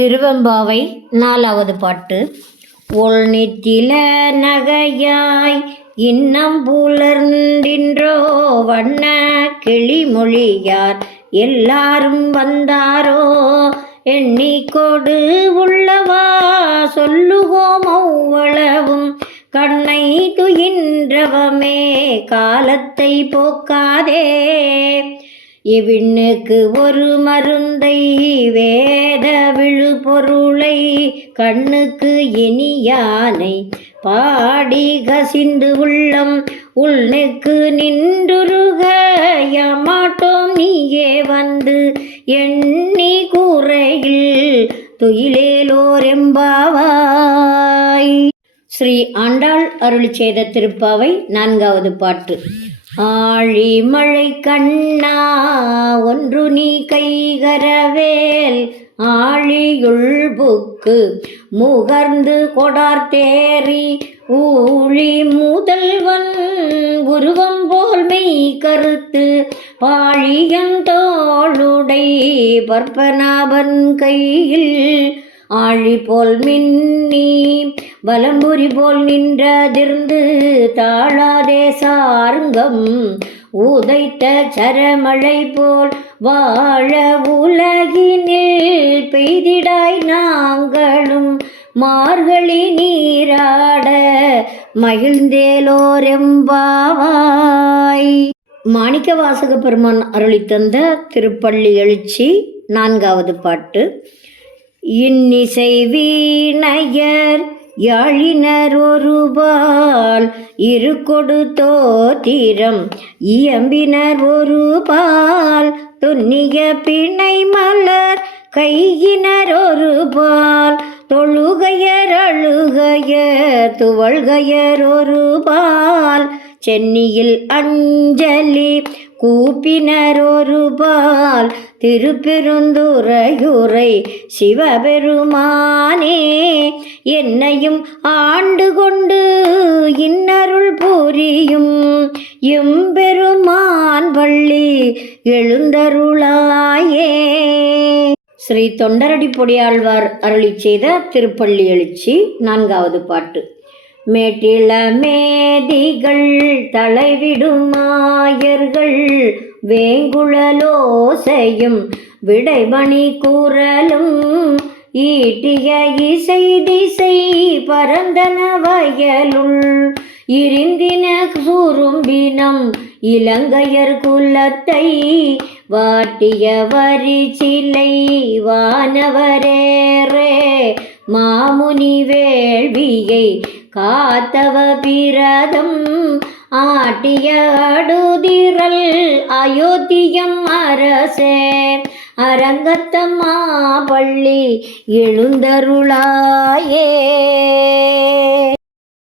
திருவெம்பாவை நாலாவது பாட்டு. ஒள் நித்தில நகையாய் இன்னம் புலர்ந்தின்றோ வண்ண கிளிமொழியார் எல்லாரும் வந்தாரோ எண்ணிக்கொடு உள்ளவா சொல்லுவோம் அவ்வளவும் கண்ணை துயின்றவமே காலத்தை போக்காதே இவ்விண்ணுக்கு ஒரு மருந்தை வேத விழுபொருளை கண்ணுக்கு இனியானை பாடி கசிந்து உள்ளம் உள்ளுக்கு நின்றுருக ஏமாட்டோம் நீயே வந்து எண்ணி கூரையில் துயிலேலோரெம்பாவாய் ஸ்ரீ ஆண்டாள் அருள் செய்த திருப்பாவை நான்காவது பாட்டு. ஆழிமழை கண்ணா ஒன்று நீ கைகரவேல். ஆழியுள் புக்கு முகர்ந்து கொடார்த்தேறி ஊழி முதல்வன் உருவம் போல் மெய் கருத்து. பாழியந்தோளுடை பற்பநாபன் கையில் ஆழி போல் மின்னி வலம்புரி போல் நின்றதிர்ந்து தாழாதே சார்ங்கம். உதைத்த சரமழை போல் வாழ உலகினில் பெய்திடாய் நாங்களும். மார்கழி நீராட மகிழ்ந்தேலோரெம்பாவாய். மாணிக்க வாசக பெருமான் அருளித்தந்த திருப்பள்ளி எழுச்சி நான்காவது பாட்டு. இன்னிசை வீணையர் யாழினர் ஒருபால் இரு கொடுத்தோ இயம்பினர் ஒரு பால் துன்னிய பிணை மலர் கையினர் ஒரு பால் தொழுகையர் அழுகையர் துவழ்கையர் ஒரு பால் சென்னியில் அஞ்சலி கூப்பினர் ஒரு பால் திருப்பெருந்துறையுரை சிவபெருமானே என்னையும் ஆண்டு கொண்டு இன்னருள் புரியும் எம்பெருமான் வள்ளி எழுந்தருளாயே. ஸ்ரீ தொண்டரடி பொடியாழ்வார் அருளி செய்த திருப்பள்ளி எழுச்சி நான்காவது பாட்டு. மேட்டிள மேதிகள் தலைவிடும் மாயர்கள் வேங்குழலோசையும் விடைமணி கூறலும் ஈட்டிய இசை திசை பரந்தன வயலுள் இருந்தின சுரும்பினம் இலங்கையர் குலத்தை வாட்டிய வரி சிலை வானவரேரே மாமுனி வேள்வியை காத்தவ பிரதம் ஆட்டிய அடுதிரல் அயோத்தியம் அரசே. அரங்கத்தம்மா பள்ளி எழுந்தருளாயே.